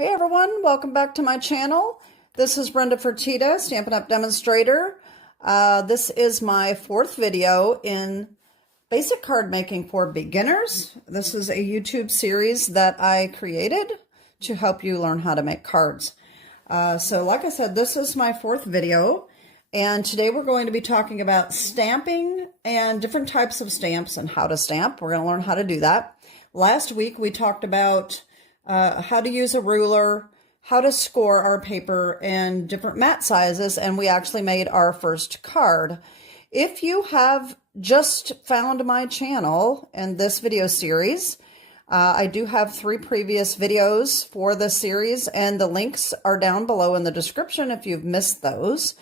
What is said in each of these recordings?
Hey everyone, welcome back to my channel. This is Brenda Fertitta, Stampin' Up! Demonstrator. This is my fourth video in basic card making for beginners. This is a YouTube series that I created to help you learn how to make cards. So like I said, this is my fourth video, and today we're going to be talking about stamping and different types of stamps and how to stamp. We're going to learn how to do that. Last week we talked about how to use a ruler, how to score our paper, and different mat sizes, and we actually made our first card. If you have just found my channel and this video series, I do have 3 previous videos for this series, and the links are down below in the description if you've missed those.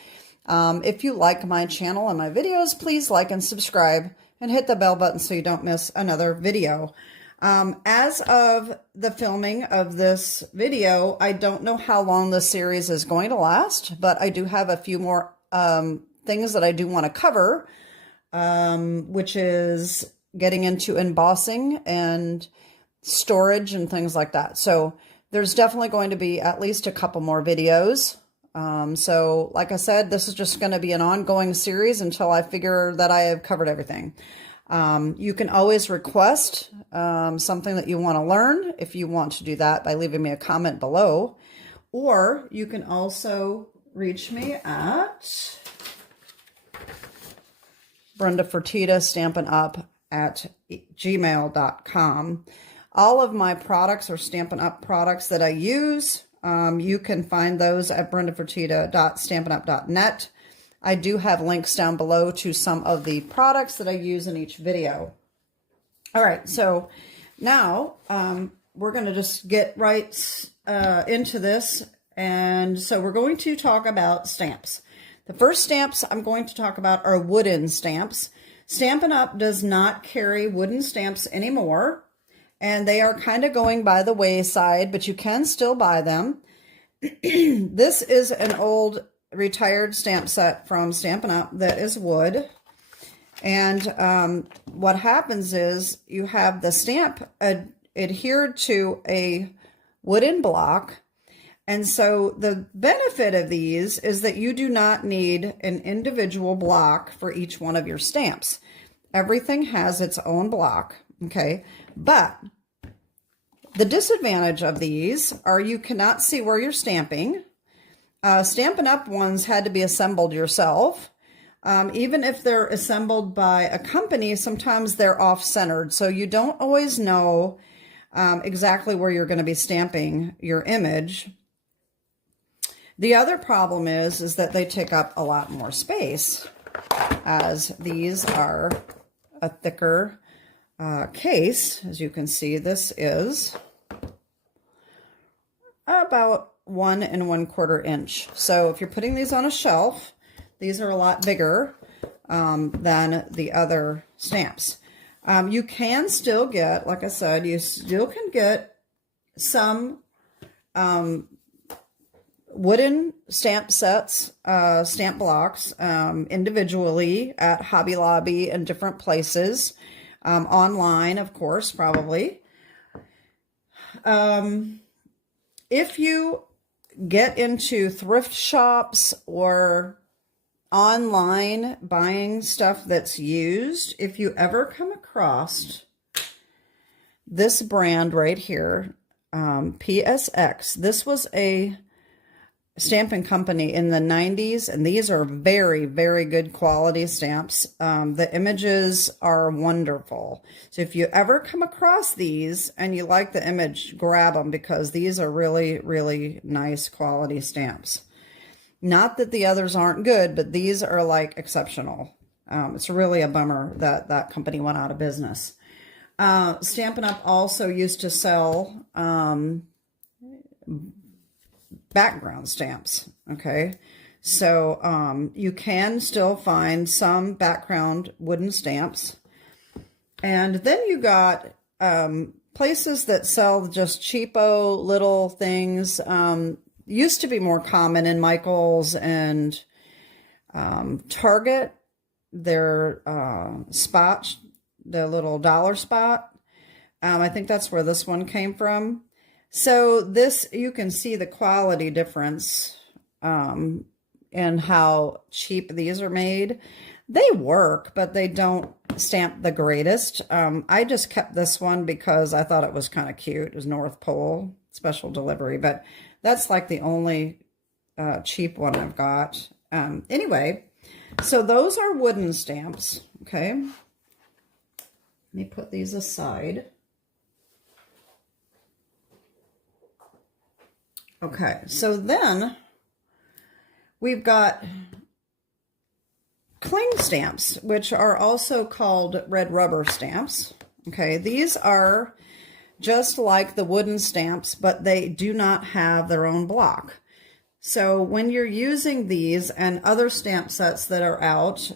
If you like my channel and my videos, please like and subscribe and hit the bell button so you don't miss another video. As of the filming of this video, I don't know how long this series is going to last, but I do have a few more things that I do want to cover, which is getting into embossing and storage and things like that. So there's definitely going to be at least a couple more videos. So like I said, this is just going to be an ongoing series until I figure that I have covered everything. You can always request something that you want to learn if you want to do that by leaving me a comment below, or you can also reach me at Brenda Fertitta Stampin' Up at gmail.com. All of my products are Stampin' Up products that I use. You can find those at brendafertitta.stampinup.net. I do have links down below to some of the products that I use in each video. All right, so now we're going to just get right into this. And so we're going to talk about stamps. The first stamps I'm going to talk about are wooden stamps. Stampin' Up! Does not carry wooden stamps anymore, and they are kind of going by the wayside, but you can still buy them. This is an old retired stamp set from Stampin' Up! That is wood. And what happens is you have the stamp adhered to a wooden block. And so the benefit of these is that you do not need an individual block for each one of your stamps. Everything has its own block, okay? But the disadvantage of these are you cannot see where you're stamping. Stampin' Up! Ones had to be assembled yourself. Even if they're assembled by a company, sometimes they're off-centered, so you don't always know exactly where you're going to be stamping your image. The other problem is that they take up a lot more space, as these are a thicker case. As you can see, this is about 1 1/4 inch. So if you're putting these on a shelf, these are a lot bigger than the other stamps. You can still get, like I said, you still can get some wooden stamp sets, stamp blocks individually at Hobby Lobby and different places, online, of course, probably. If you get into thrift shops or online buying stuff that's used, if you ever come across this brand right here, PSX, this was a stamping company in the 90s, and these are very, very good quality stamps. The images are wonderful. So if you ever come across these and you like the image, grab them, because these are really, really nice quality stamps. Not that the others aren't good, but these are like exceptional. It's really a bummer that that company went out of business. Stampin' Up! Also used to sell background stamps, okay? So you can still find some background wooden stamps. And then you got places that sell just cheapo little things. Used to be more common in Michael's and Target. Their spot, the little dollar spot. I think that's where this one came from. So this, you can see the quality difference and how cheap these are made. They work, but they don't stamp the greatest. I just kept this one because I thought it was kind of cute. It was North Pole special delivery, but that's like the only cheap one I've got. Anyway, so those are wooden stamps, okay? Let me put these aside. Okay, so then we've got cling stamps, which are also called red rubber stamps. Okay, these are just like the wooden stamps, but they do not have their own block. So when you're using these and other stamp sets that are out,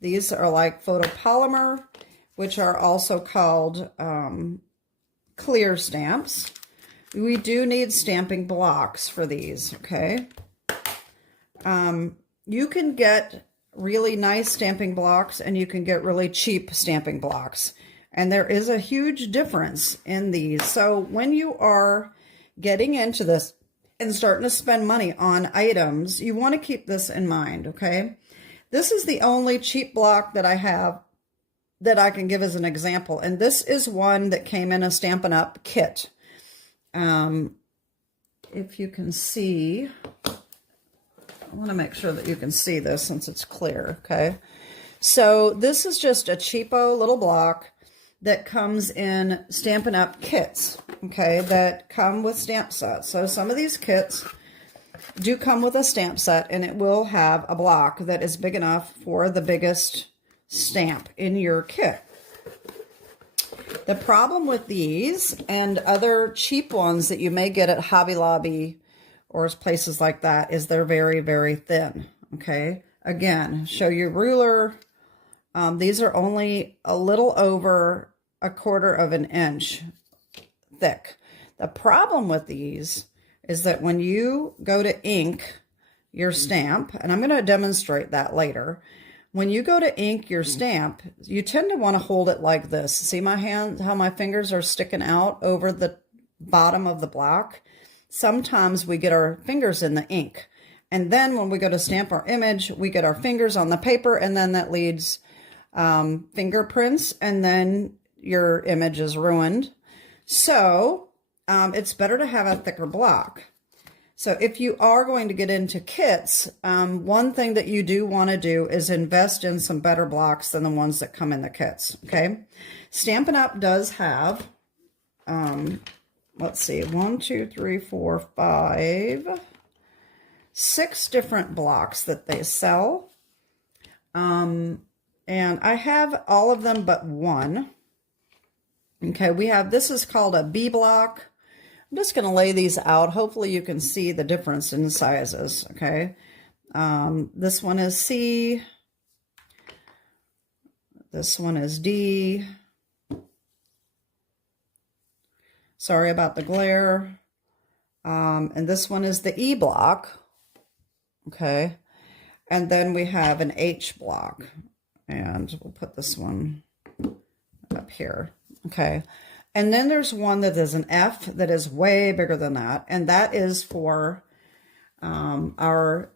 these are like Photopolymer, which are also called clear stamps. We do need stamping blocks for these, okay? You can get really nice stamping blocks and you can get really cheap stamping blocks. And there is a huge difference in these. So when you are getting into this and starting to spend money on items, you want to keep this in mind, okay? This is the only cheap block that I have that I can give as an example. And this is one that came in a Stampin' Up kit. If you can see, I want to make sure that you can see this since it's clear, okay? So this is just a cheapo little block that comes in Stampin' Up kits, okay, that come with stamp sets. So some of these kits do come with a stamp set, and it will have a block that is big enough for the biggest stamp in your kit. The problem with these and other cheap ones that you may get at Hobby Lobby or places like that is they're very, very thin, okay? Again, show your ruler. These are only a little over 1/4 of an inch thick. The problem with these is that when you go to ink your stamp, and I'm going to demonstrate that later, when you go to ink your stamp, you tend to want to hold it like this. See my hand, how my fingers are sticking out over the bottom of the block? Sometimes we get our fingers in the ink. And then when we go to stamp our image, we get our fingers on the paper, and then that leads fingerprints, and then your image is ruined. So it's better to have a thicker block. So if you are going to get into kits, one thing that you do want to do is invest in some better blocks than the ones that come in the kits, okay? Stampin' Up does have, let's see, 1, 2, 3, 4, 5, 6 different blocks that they sell. And I have all of them but one. Okay, we have, this is called a B block. I'm just going to lay these out. Hopefully you can see the difference in sizes, okay? This one is C. This one is D. Sorry about the glare. And this one is the E block, okay? And then we have an H block. And we'll put this one up here, okay? And then there's one that is an F that is way bigger than that. And that is for our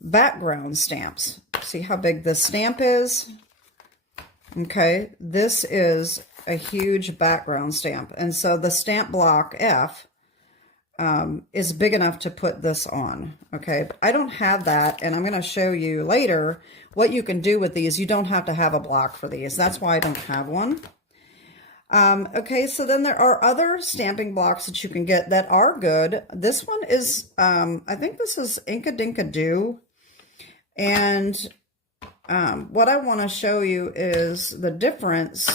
background stamps. See how big this stamp is? Okay, this is a huge background stamp. And so the stamp block F is big enough to put this on. Okay, I don't have that. And I'm going to show you later what you can do with these. You don't have to have a block for these. That's why I don't have one. Okay, so then there are other stamping blocks that you can get that are good. This one is, I think this is Inka-Dinka-Doo. And what I want to show you is the difference.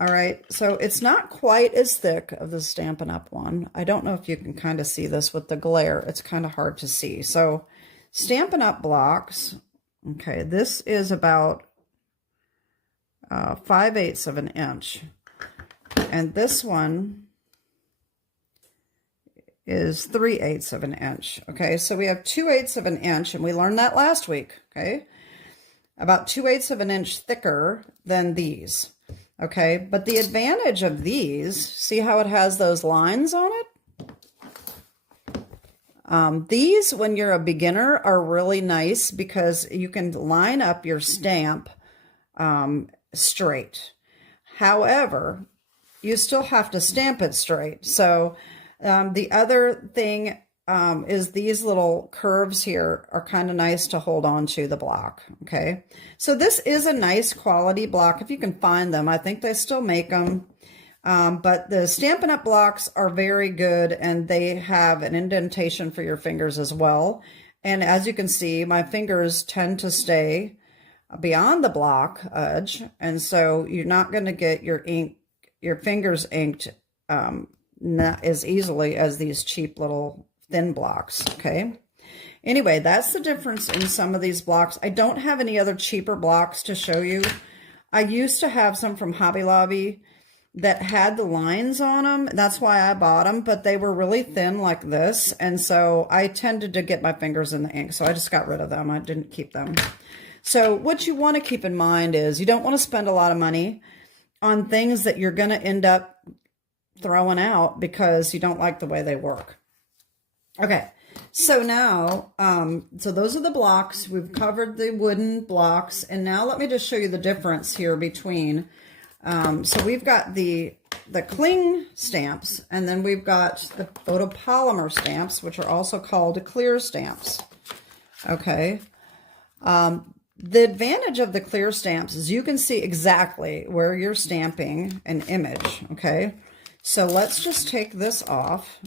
All right, so it's not quite as thick of the Stampin' Up one. I don't know if you can kind of see this with the glare. It's kind of hard to see. So Stampin' Up blocks, okay, this is about 5/8 of an inch. And this one is 3/8 of an inch. Okay, so we have 2/8 of an inch, and we learned that last week, okay? About 2/8 of an inch thicker than these. Okay, but the advantage of these, see how it has those lines on it? These, when you're a beginner, are really nice because you can line up your stamp straight. However, you still have to stamp it straight. So the other thing is these little curves here are kind of nice to hold on to the block. Okay, so this is a nice quality block if you can find them. I think they still make them. But the Stampin' Up! Blocks are very good, and they have an indentation for your fingers as well. And as you can see, my fingers tend to stay beyond the block edge, and so you're not going to get your fingers inked not as easily as these cheap little thin blocks. Okay. Anyway, that's the difference in some of these blocks. I don't have any other cheaper blocks to show you. I used to have some from Hobby Lobby that had the lines on them. That's why I bought them, but they were really thin like this. And so I tended to get my fingers in the ink. So I just got rid of them. I didn't keep them. So what you want to keep in mind is you don't want to spend a lot of money on things that you're going to end up throwing out because you don't like the way they work. Okay. So now, so those are the blocks. We've covered the wooden blocks. And now let me just show you the difference here between so we've got the cling stamps, and then we've got the photopolymer stamps, which are also called clear stamps. Okay. The advantage of the clear stamps is you can see exactly where you're stamping an image. Okay. So let's just take this off.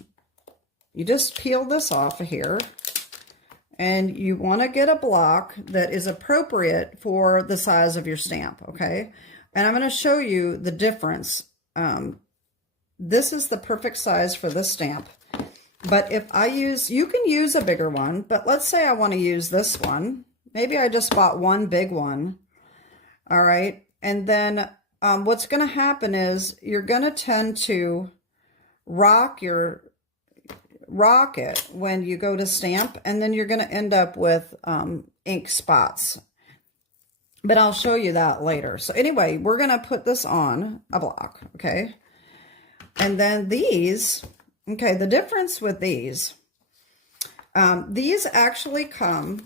You just peel this off of here, and you want to get a block that is appropriate for the size of your stamp. Okay. And I'm going to show you the difference. This is the perfect size for this stamp. But if I use, you can use a bigger one, but let's say I want to use this one. Maybe I just bought one big one. All right. And then what's going to happen is you're going to tend to rock it when you go to stamp, and then you're going to end up with ink spots. But I'll show you that later. So anyway, we're going to put this on a block, okay? And then these, okay, the difference with these actually come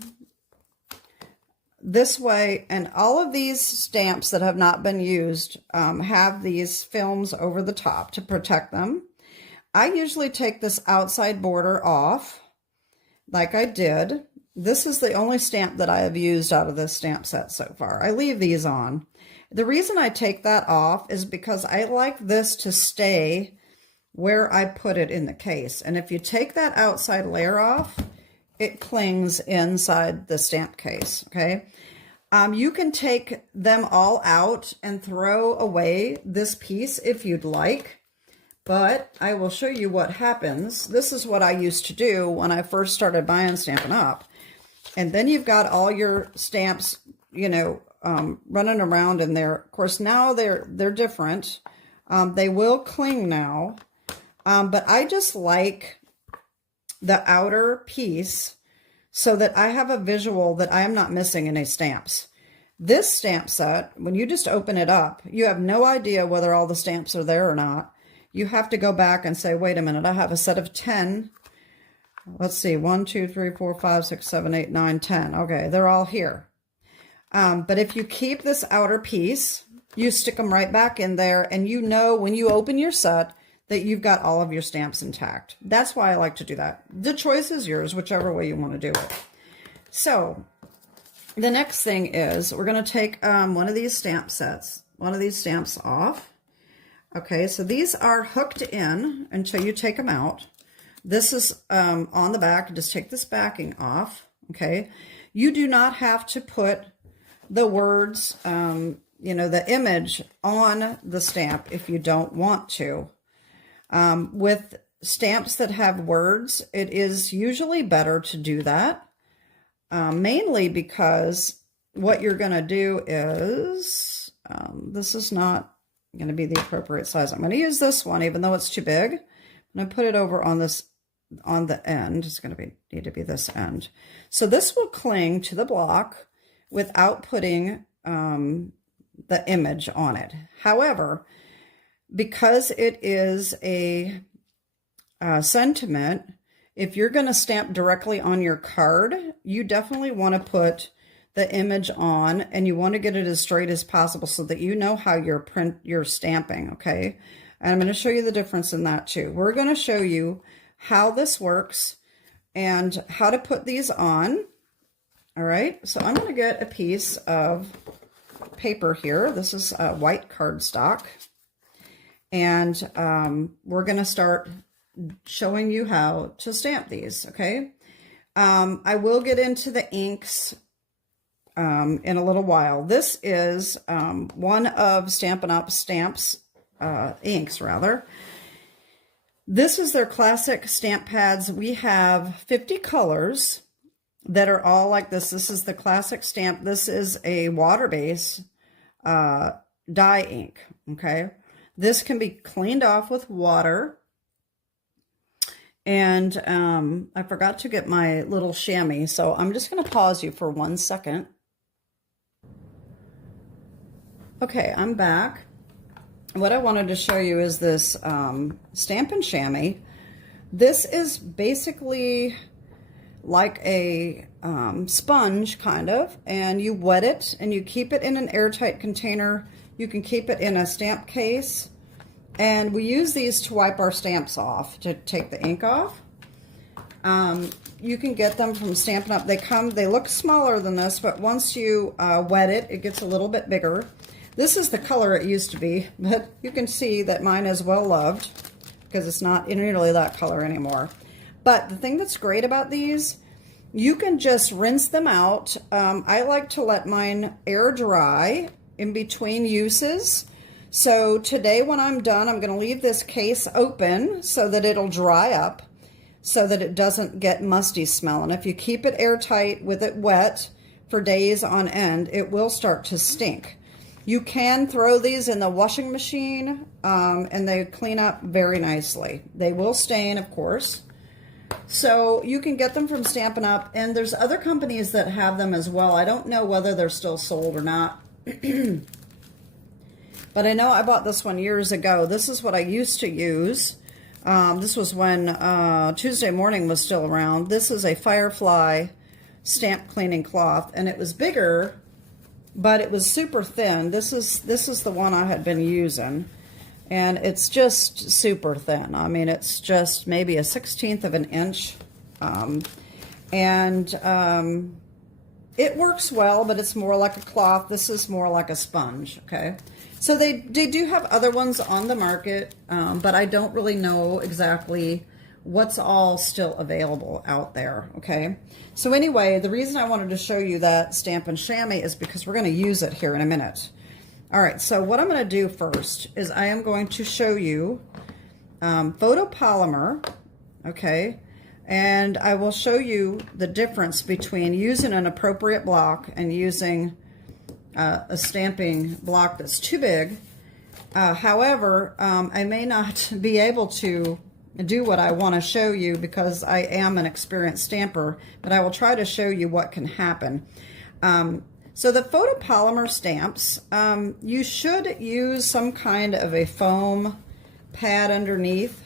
this way, and all of these stamps that have not been used have these films over the top to protect them. I usually take this outside border off, like I did. This is the only stamp that I have used out of this stamp set so far. I leave these on. The reason I take that off is because I like this to stay where I put it in the case. And if you take that outside layer off, it clings inside the stamp case, okay? You can take them all out and throw away this piece if you'd like, but I will show you what happens. This is what I used to do when I first started buying Stampin' Up. And then you've got all your stamps, you know, running around in there. Of course, now they're different. They will cling now, but I just like the outer piece so that I have a visual that I am not missing any stamps. This stamp set, when you just open it up, you have no idea whether all the stamps are there or not. You have to go back and say, wait a minute, I have a set of 10. Let's see, 1, 2, 3, 4, 5, 6, 7, 8, 9, 10. Okay, they're all here. But if you keep this outer piece, you stick them right back in there, and you know when you open your set that you've got all of your stamps intact. That's why I like to do that. The choice is yours, whichever way you want to do it. So the next thing is we're going to take one of these stamp sets, one of these stamps off. Okay, so these are hooked in until you take them out. This is on the back. Just take this backing off, okay? You do not have to put the words, you know, the image on the stamp if you don't want to. With stamps that have words, it is usually better to do that, mainly because what you're going to do is, this is not going to be the appropriate size. I'm going to use this one, even though it's too big. I'm going to put it over on this, on the end. It's going to need to be this end. So this will cling to the block without putting the image on it. However, because it is a sentiment, if you're going to stamp directly on your card, you definitely want to put the image on, and you want to get it as straight as possible so that you know how you're stamping, okay? And I'm going to show you the difference in that too. We're going to show you how this works and how to put these on. All right, so I'm going to get a piece of paper here. This is white cardstock, and we're going to start showing you how to stamp these, okay? I will get into the inks in a little while. This is one of Stampin' Up stamps, inks rather. This is their classic stamp pads. We have 50 colors that are all like this. This is the classic stamp. This is a water-based dye ink, okay? This can be cleaned off with water. And I forgot to get my little Shammy, so I'm just going to pause you for 1 second. Okay, I'm back. What I wanted to show you is this Stampin' Shammy. This is basically like a sponge, kind of, and you wet it and you keep it in an airtight container. You can keep it in a stamp case, and we use these to wipe our stamps off, to take the ink off. You can get them from Stampin' Up. They look smaller than this, but once you wet it, it gets a little bit bigger. This is the color it used to be, but you can see that mine is well loved because it's not nearly that color anymore. But the thing that's great about these, you can just rinse them out. I like to let mine air dry in between uses. So today when I'm done, I'm going to leave this case open so that it'll dry up, so that it doesn't get musty smell. And if you keep it airtight with it wet for days on end, it will start to stink. You can throw these in the washing machine and they clean up very nicely. They will stain, of course. So you can get them from Stampin' Up, and there's other companies that have them as well. I don't know whether they're still sold or not. But I know I bought this one years ago. This is what I used to use. This was when Tuesday Morning was still around. This is a Firefly stamp cleaning cloth, and it was bigger, but it was super thin. This is the one I had been using, and it's just super thin. I mean, it's just maybe a 1/16 of an inch, it works well, but it's more like a cloth. This is more like a sponge, okay? So they do have other ones on the market, but I don't really know exactly what's all still available out there, okay? So anyway, the reason I wanted to show you that Stampin' Shammy is because we're going to use it here in a minute. All right, so what I'm going to do first is I am going to show you Photopolymer, okay? And I will show you the difference between using an appropriate block and using a stamping block that's too big. However, I may not be able to do what I want to show you because I am an experienced stamper, but I will try to show you what can happen. So the Photopolymer stamps, you should use some kind of a foam pad underneath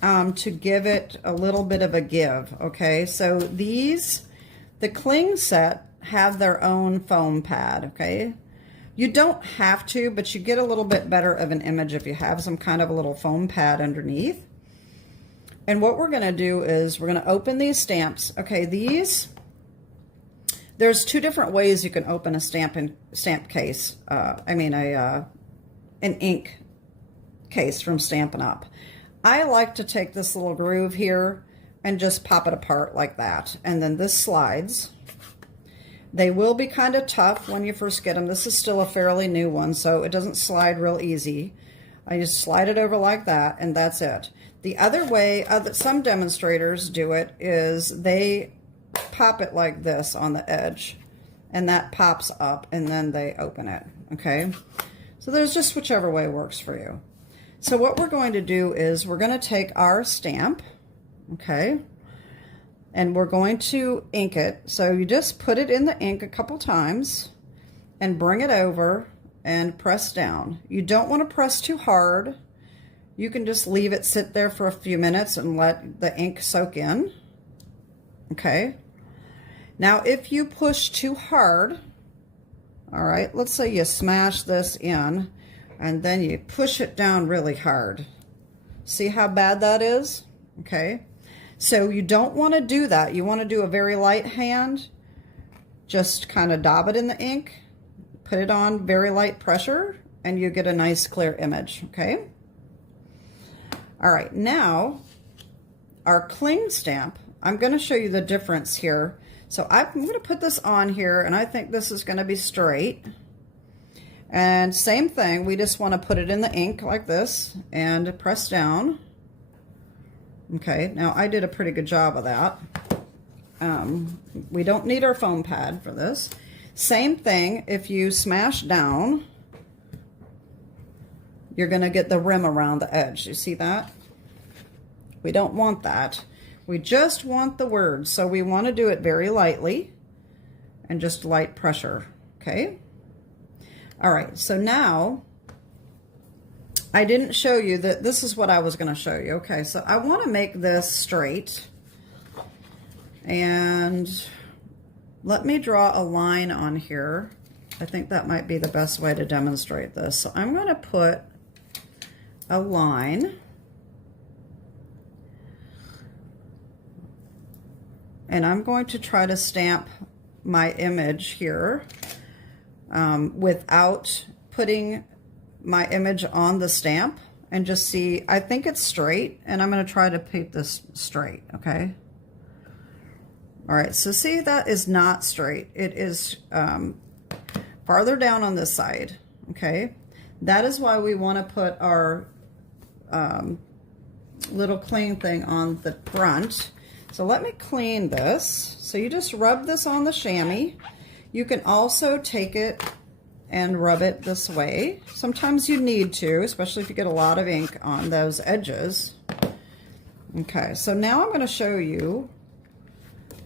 to give it a little bit of a give, okay? So these, the Cling set, have their own foam pad, okay? You don't have to, but you get a little bit better of an image if you have some kind of a little foam pad underneath. And what we're going to do is we're going to open these stamps. Okay, these, there's two different ways you can open a stamp case. An ink case from Stampin' Up. I like to take this little groove here and just pop it apart like that. And then this slides. They will be kind of tough when you first get them. This is still a fairly new one, so it doesn't slide real easy. I just slide it over like that, and that's it. The other way that some demonstrators do it is they pop it like this on the edge, and that pops up, and then they open it, okay? So there's just whichever way works for you. So what we're going to do is we're going to take our stamp, okay, and we're going to ink it. So you just put it in the ink a couple times and bring it over and press down. You don't want to press too hard. You can just leave it sit there for a few minutes and let the ink soak in. Okay. Now, if you push too hard, all right, let's say you smash this in and then you push it down really hard. See how bad that is? Okay. So you don't want to do that. You want to do a very light hand. Just kind of dab it in the ink, put it on very light pressure, and you get a nice clear image, okay? All right, now our cling stamp, I'm going to show you the difference here. So I'm going to put this on here, and I think this is going to be straight. And same thing, we just want to put it in the ink like this and press down. Okay, now I did a pretty good job of that. We don't need our foam pad for this. Same thing, if you smash down, you're going to get the rim around the edge. You see that? We don't want that. We just want the words. So we want to do it very lightly and just light pressure. Okay? All right, so now I didn't show you that this is what I was going to show you. Okay, so I want to make this straight. And let me draw a line on here. I think that might be the best way to demonstrate this. So I'm going to put a line. And I'm going to try to stamp my image here without putting my image on the stamp, and just see, I think it's straight, and I'm going to try to paint this straight, okay? All right, so see, that is not straight. It is farther down on this side, okay? That is why we want to put our little clean thing on the front. So let me clean this. So you just rub this on the chamois. You can also take it and rub it this way. Sometimes you need to, especially if you get a lot of ink on those edges. Okay, so now I'm going to show you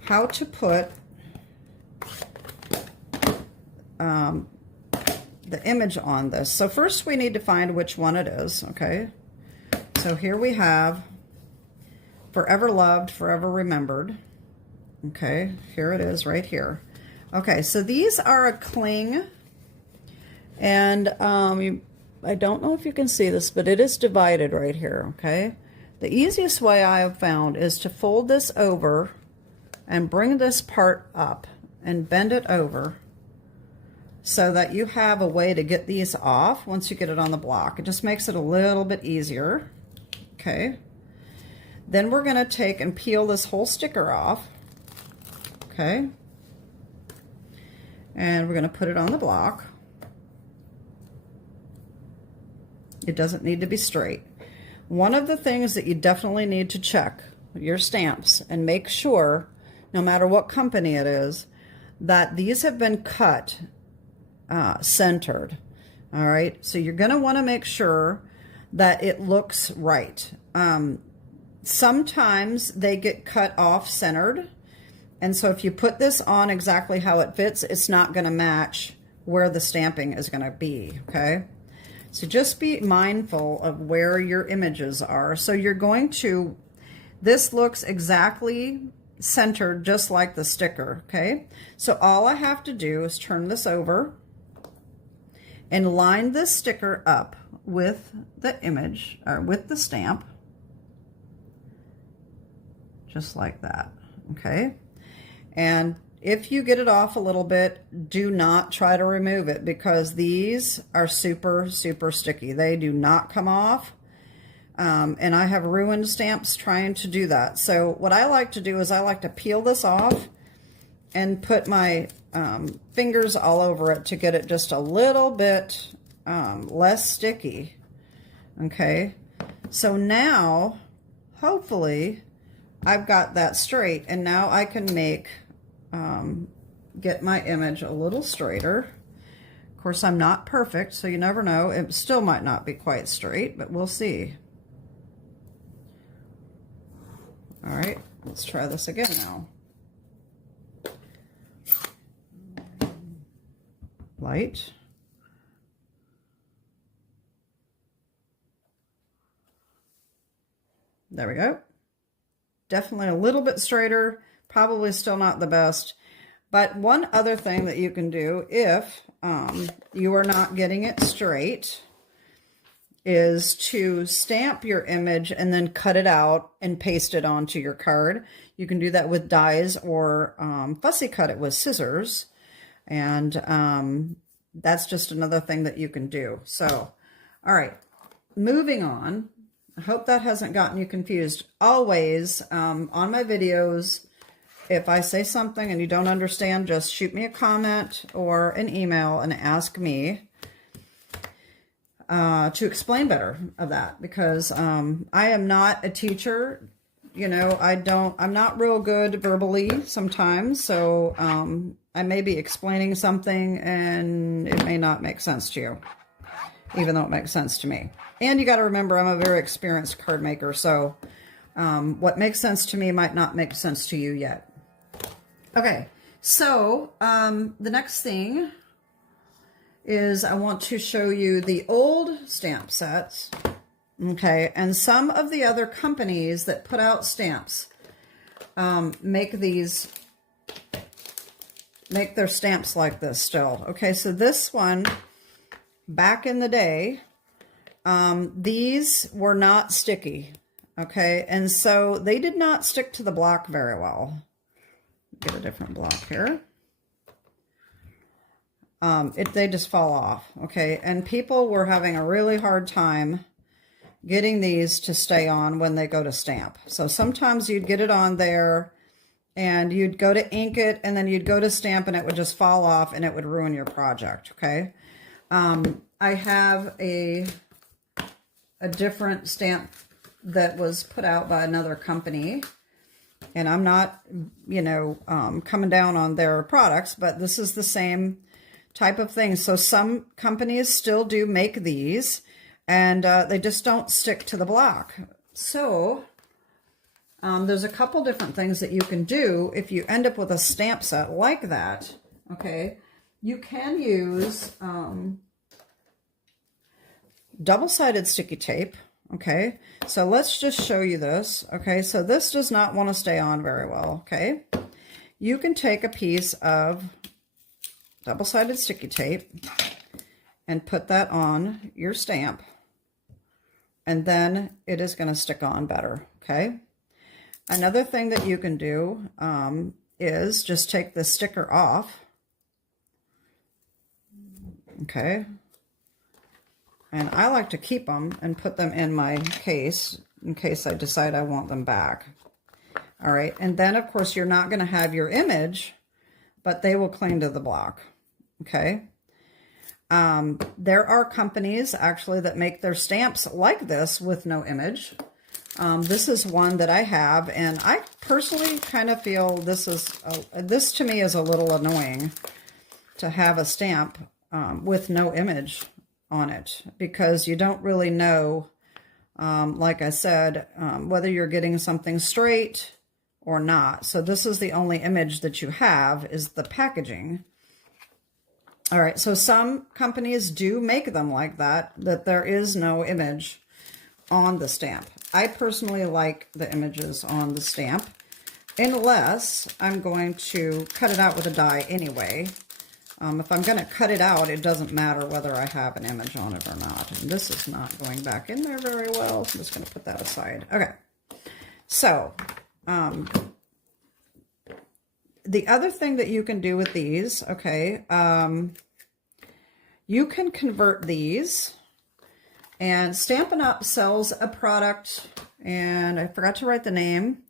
how to put the image on this. So first we need to find which one it is, okay? So here we have Forever Loved, Forever Remembered. Okay, here it is right here. Okay, so these are a cling, and I don't know if you can see this, but it is divided right here, okay? The easiest way I have found is to fold this over and bring this part up and bend it over so that you have a way to get these off once you get it on the block. It just makes it a little bit easier, okay? Then we're going to take and peel this whole sticker off, okay? And we're going to put it on the block. It doesn't need to be straight. One of the things that you definitely need to check your stamps and make sure, no matter what company it is, that these have been cut centered. All right, so you're going to want to make sure that it looks right. Sometimes they get cut off centered, and so if you put this on exactly how it fits, it's not going to match where the stamping is going to be, okay? So just be mindful of where your images are. So you're going to, this looks exactly centered just like the sticker, okay? So all I have to do is turn this over and line this sticker up with the image, or with the stamp, just like that, okay? And if you get it off a little bit, do not try to remove it, because these are super, super sticky. They do not come off. And I have ruined stamps trying to do that. So what I like to do is I like to peel this off and put my fingers all over it to get it just a little bit less sticky. Okay, so now hopefully I've got that straight, and now I can make get my image a little straighter. Of course, I'm not perfect, so you never know. It still might not be quite straight, but we'll see. All right, let's try this again now. Light. There we go. Definitely a little bit straighter, probably still not the best. But one other thing that you can do if you are not getting it straight is to stamp your image and then cut it out and paste it onto your card. You can do that with dies or fussy cut it with scissors. And that's just another thing that you can do. So, all right, moving on. I hope that hasn't gotten you confused. Always, on my videos, if I say something and you don't understand, just shoot me a comment or an email and ask me to explain better of that, because I am not a teacher. You know, I'm not real good verbally sometimes, so I may be explaining something and it may not make sense to you, even though it makes sense to me. And you got to remember, I'm a very experienced card maker, so what makes sense to me might not make sense to you yet. Okay, so the next thing is I want to show you the old stamp sets, okay, and some of the other companies that put out stamps make their stamps like this still. Okay, so this one, back in the day, these were not sticky, okay, and so they did not stick to the block very well. Get a different block here. They just fall off, okay, and people were having a really hard time getting these to stay on when they go to stamp. So sometimes you'd get it on there and you'd go to ink it and then you'd go to stamp and it would just fall off and it would ruin your project, okay. I have a different stamp that was put out by another company, and I'm not, you know, coming down on their products, but this is the same type of thing. So some companies still do make these, and they just don't stick to the block. So there's a couple different things that you can do if you end up with a stamp set like that, okay. You can use double-sided sticky tape, okay. So let's just show you this, okay. So this does not want to stay on very well, okay. You can take a piece of double-sided sticky tape and put that on your stamp, and then it is going to stick on better, okay. Another thing that you can do is just take the sticker off, okay, and I like to keep them and put them in my case in case I decide I want them back. All right, and then of course you're not going to have your image, but they will cling to the block, okay. There are companies actually that make their stamps like this with no image. This is one that I have, and I personally kind of feel this to me is a little annoying to have a stamp with no image on it, because you don't really know, like I said, whether you're getting something straight or not. So this is the only image that you have, is the packaging. All right, so some companies do make them like that there is no image on the stamp. I personally like the images on the stamp, unless I'm going to cut it out with a die anyway. If I'm going to cut it out, it doesn't matter whether I have an image on it or not. And this is not going back in there very well, so I'm just going to put that aside. Okay, so the other thing that you can do with these, okay, you can convert these, and Stampin' Up sells a product, and I forgot to write the name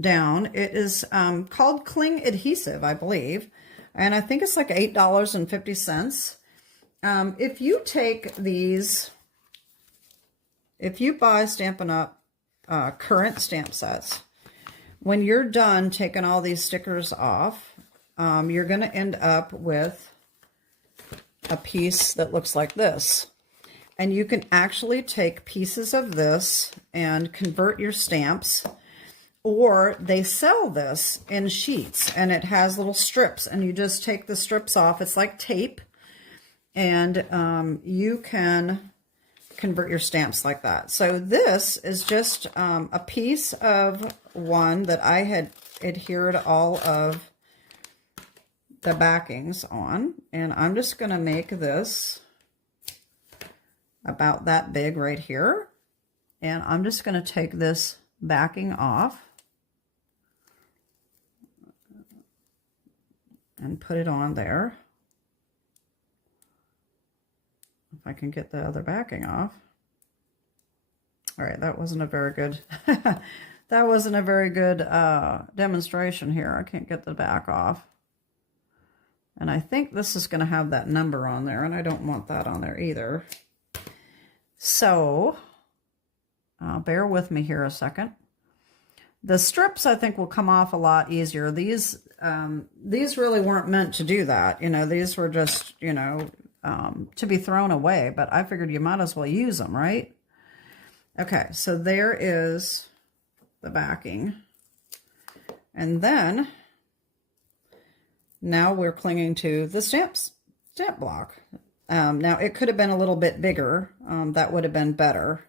down. It is called Cling Adhesive, I believe. And I think it's like $8.50. If you take these, if you buy Stampin' Up current stamp sets, when you're done taking all these stickers off, you're going to end up with a piece that looks like this. And you can actually take pieces of this and convert your stamps, or they sell this in sheets and it has little strips, and you just take the strips off. It's like tape, and you can convert your stamps like that. So this is just a piece of one that I had adhered all of the backings on, and I'm just going to make this about that big right here, and I'm just going to take this backing off and put it on there. If I can get the other backing off. All right, that wasn't a very good that wasn't a very good demonstration here. I can't get the back off. And I think this is going to have that number on there, and I don't want that on there either. So, bear with me here a second. The strips, I think, will come off a lot easier. These really weren't meant to do that. You know, these were just, you know, to be thrown away, but I figured you might as well use them, right? Okay, so there is the backing. And then, now we're clinging to the stamp block. Now, it could have been a little bit bigger. That would have been better.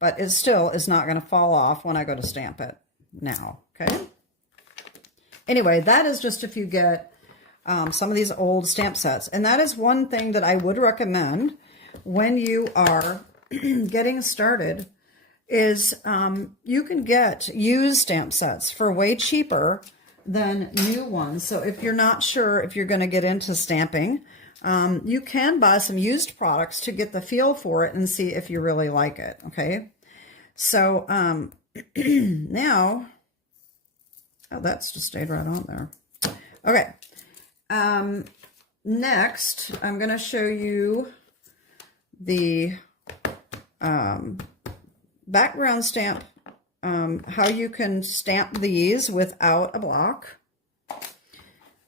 But it still is not going to fall off when I go to stamp it now, okay? Anyway, that is just if you get some of these old stamp sets. And that is one thing that I would recommend when you are getting started is you can get used stamp sets for way cheaper than new ones. So if you're not sure if you're going to get into stamping, you can buy some used products to get the feel for it and see if you really like it, okay? So now, oh, that's just stayed right on there. Okay. Next, I'm going to show you the background stamp, how you can stamp these without a block.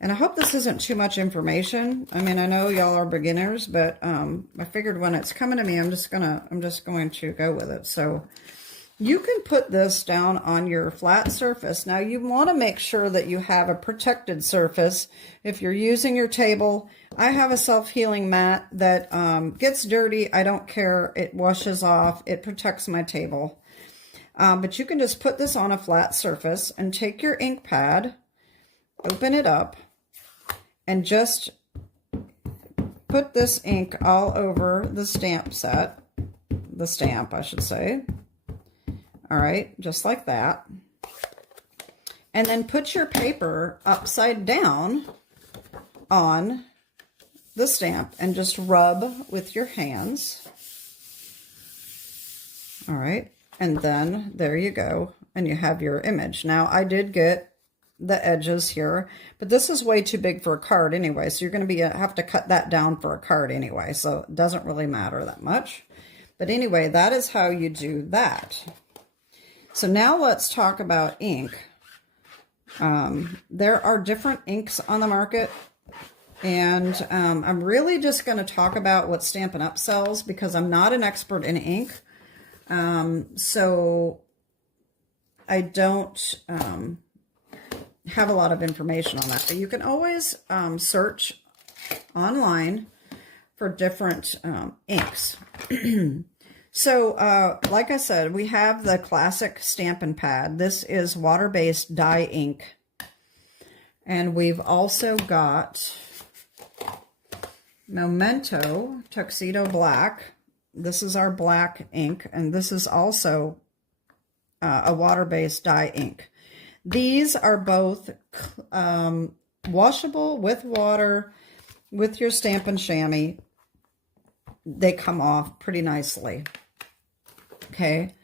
And I hope this isn't too much information. I mean, I know y'all are beginners, but I figured when it's coming to me, I'm just going to go with it. So you can put this down on your flat surface. Now you want to make sure that you have a protected surface. If you're using your table, I have a self-healing mat that gets dirty. I don't care. It washes off. It protects my table. But you can just put this on a flat surface and take your ink pad, open it up, and just put this ink all over the stamp set. The stamp, I should say. All right, just like that. And then put your paper upside down on the stamp and just rub with your hands. All right, and then there you go. And you have your image. Now, I did get the edges here, but this is way too big for a card anyway, so you're going to have to cut that down for a card anyway, so it doesn't really matter that much. But anyway, that is how you do that. So now let's talk about ink. There are different inks on the market, and I'm really just going to talk about what Stampin' Up! Sells because I'm not an expert in ink. So I don't have a lot of information on that, but you can always search online for different inks. So, like I said, we have the classic Stampin' Pad. This is water-based dye ink. And we've also got Memento Tuxedo Black. This is our black ink, and this is also a water-based dye ink. These are both washable with water, with your Stampin' Shammy. They come off pretty nicely. Okay.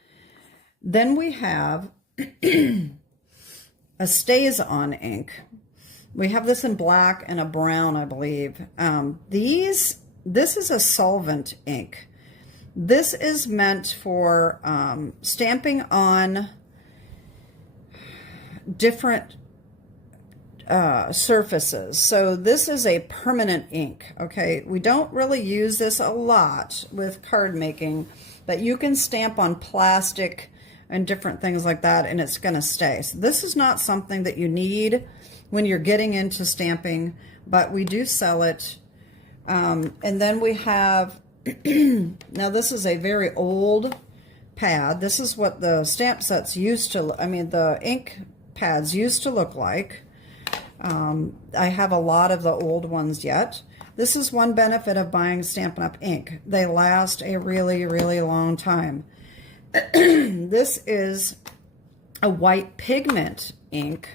Then we have a StazOn ink. We have this in black and a brown, I believe. This is a solvent ink. This is meant for stamping on different surfaces. So this is a permanent ink. Okay, we don't really use this a lot with card making, but you can stamp on plastic and different things like that, and it's going to stay. So this is not something that you need when you're getting into stamping, but we do sell it. And then we have Now this is a very old pad. This is what the stamp sets used to, I mean the ink pads used to look like. I have a lot of the old ones yet. This is one benefit of buying Stampin' Up! Ink. They last a really, really long time. This is a white pigment ink.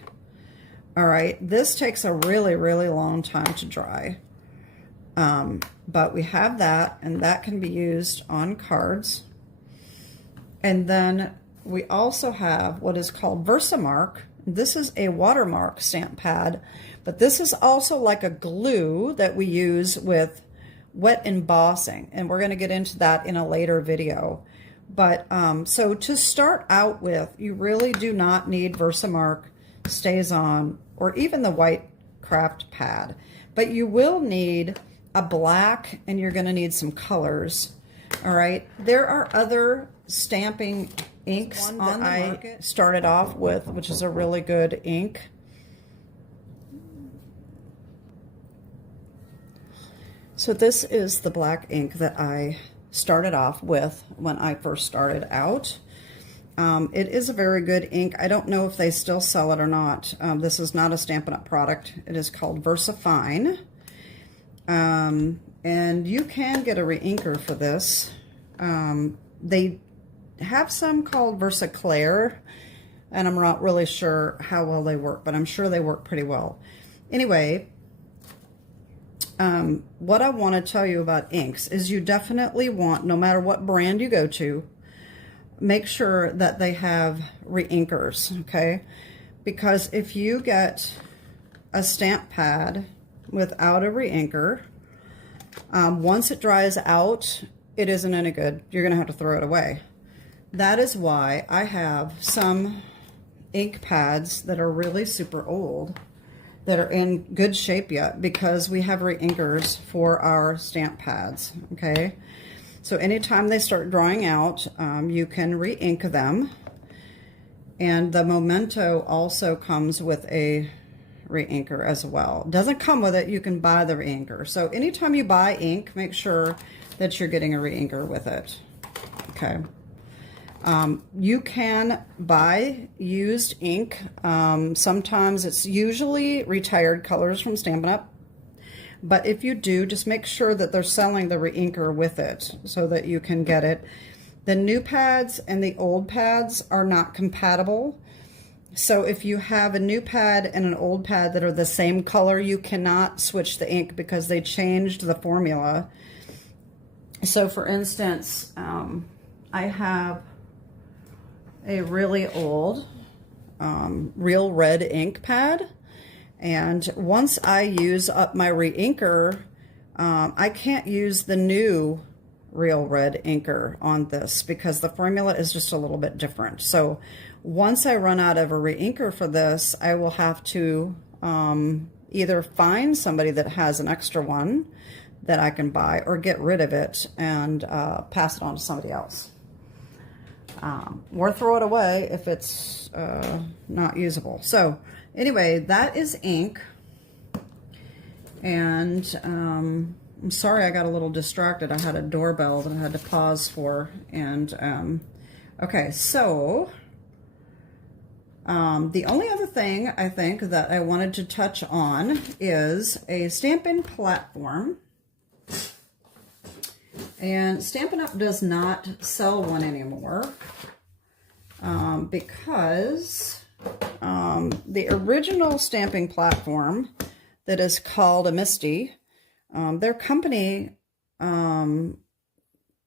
All right, this takes a really, really long time to dry. But we have that, and that can be used on cards. And then we also have what is called Versamark. This is a watermark stamp pad, but this is also like a glue that we use with wet embossing, and we're going to get into that in a later video. But so to start out with, you really do not need Versamark Stays On or even the white craft pad, but you will need a black, and you're going to need some colors. All right, there are other stamping inks that I started off with, which is a really good ink. So this is the black ink that I started off with when I first started out. It is a very good ink. I don't know if they still sell it or not. This is not a Stampin' Up! Product. It is called VersaFine. And you can get a re-inker for this. They have some called VersaClair, and I'm not really sure how well they work, but I'm sure they work pretty well. Anyway, what I want to tell you about inks is you definitely want, no matter what brand you go to, make sure that they have re-inkers, okay? Because if you get a stamp pad without a re-inker, once it dries out, it isn't any good. You're going to have to throw it away. That is why I have some ink pads that are really super old that are in good shape yet, because we have re-inkers for our stamp pads, okay? So anytime they start drying out, you can re-ink them. And the Memento also comes with a re-inker as well. Doesn't come with it, you can buy the re-inker. So anytime you buy ink, make sure that you're getting a re-inker with it, okay? You can buy used ink. Sometimes it's usually retired colors from Stampin' Up! But if you do, just make sure that they're selling the re-inker with it so that you can get it. The new pads and the old pads are not compatible. So if you have a new pad and an old pad that are the same color, you cannot switch the ink because they changed the formula. So for instance, I have a really old Real Red ink pad, and once I use up my re-inker, I can't use the new Real Red inker on this because the formula is just a little bit different. So once I run out of a re-inker for this, I will have to either find somebody that has an extra one that I can buy, or get rid of it and pass it on to somebody else. Or throw it away if it's not usable. So anyway, that is ink. And I'm sorry I got a little distracted. I had a doorbell that I had to pause for. And okay, so the only other thing I think that I wanted to touch on is a Stampin' platform. And Stampin' Up! Does not sell one anymore because the original stamping platform that is called a Misty, their company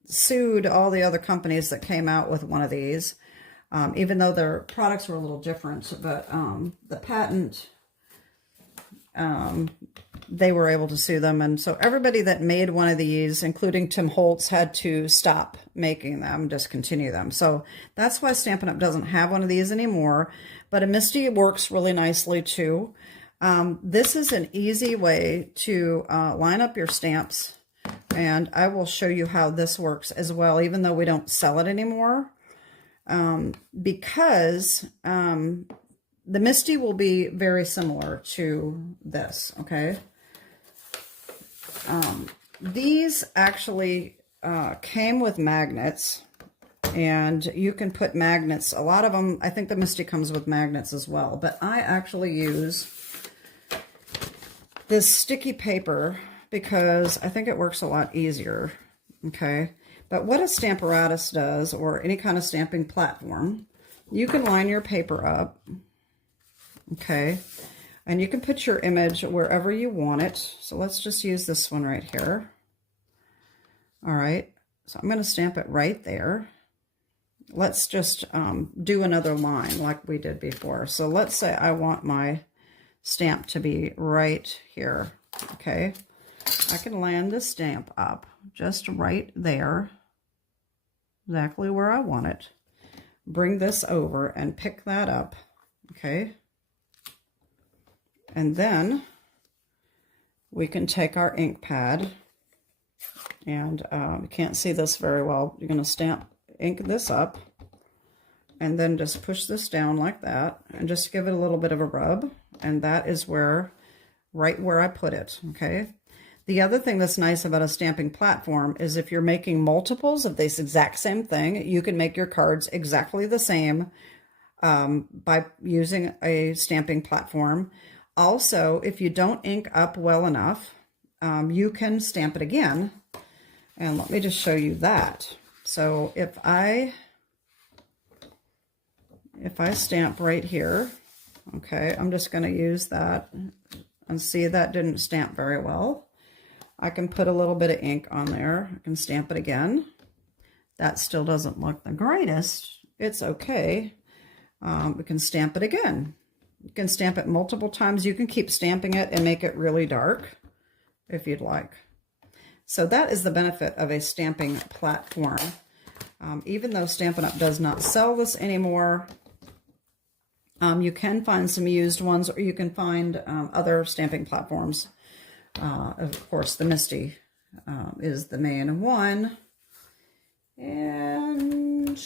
sued all the other companies that came out with one of these, even though their products were a little different, but the patent, they were able to sue them. And so everybody that made one of these, including Tim Holtz, had to stop making them, discontinue them. So that's why Stampin' Up! Doesn't have one of these anymore. But a Misty works really nicely too. This is an easy way to line up your stamps. And I will show you how this works as well, even though we don't sell it anymore. Because the Misty will be very similar to this, okay? These actually came with magnets, and you can put magnets. A lot of them, I think the Misty comes with magnets as well, but I actually use this sticky paper because I think it works a lot easier, okay? But what a Stamparatus does, or any kind of stamping platform, you can line your paper up, okay? And you can put your image wherever you want it. So let's just use this one right here. All right, so I'm gonna stamp it right there. Let's just do another line like we did before. So let's say I want my stamp to be right here, okay? I can land the stamp up just right there, exactly where I want it. Bring this over and pick that up, okay? And then we can take our ink pad, and you can't see this very well. You're going to ink this up, and then just push this down like that, and just give it a little bit of a rub, and that is right where I put it, okay? The other thing that's nice about a stamping platform is if you're making multiples of this exact same thing, you can make your cards exactly the same by using a stamping platform. Also, if you don't ink up well enough, you can stamp it again. And let me just show you that. So if I stamp right here, okay, I'm just going to use that, and see that didn't stamp very well. I can put a little bit of ink on there. I can stamp it again. That still doesn't look the greatest. It's okay. We can stamp it again. You can stamp it multiple times. You can keep stamping it and make it really dark if you'd like. So that is the benefit of a stamping platform. Even though Stampin' Up! Does not sell this anymore, you can find some used ones, or you can find other stamping platforms. Of course, the Misty is the main one. And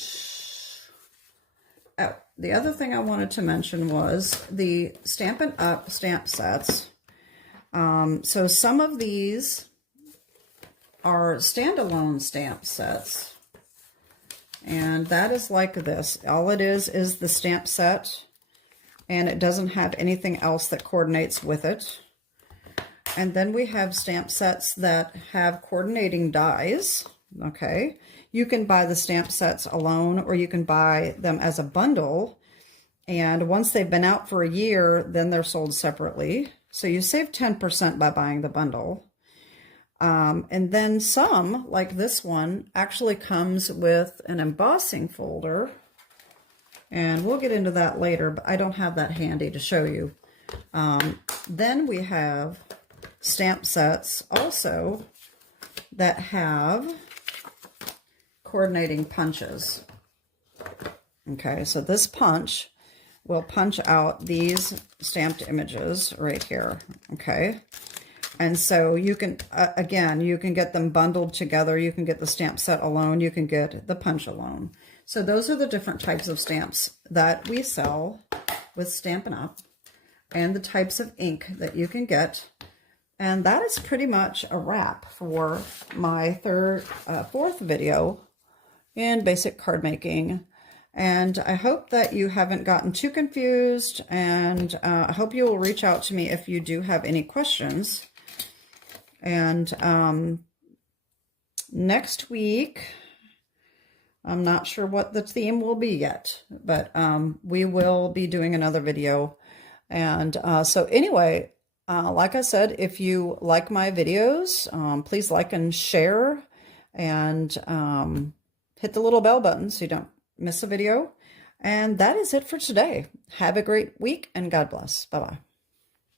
oh, the other thing I wanted to mention was the Stampin' Up! Stamp sets. So some of these are standalone stamp sets. And that is like this. All it is the stamp set, and it doesn't have anything else that coordinates with it. And then we have stamp sets that have coordinating dies, okay? You can buy the stamp sets alone, or you can buy them as a bundle. And once they've been out for a year, then they're sold separately. So you save 10% by buying the bundle. And then some, like this one, actually comes with an embossing folder. And we'll get into that later, but I don't have that handy to show you. Then we have stamp sets also that have coordinating punches. Okay, so this punch will punch out these stamped images right here, okay? And so you can, again, you can get them bundled together. You can get the stamp set alone. You can get the punch alone. So those are the different types of stamps that we sell with Stampin' Up! And the types of ink that you can get. And that is pretty much a wrap for my fourth video in basic card making. And I hope that you haven't gotten too confused, and I hope you will reach out to me if you do have any questions. And next week, I'm not sure what the theme will be yet, but we will be doing another video. And so anyway, like I said, if you like my videos, please like and share, and hit the little bell button so you don't miss a video. And that is it for today. Have a great week, and God bless. Bye-bye.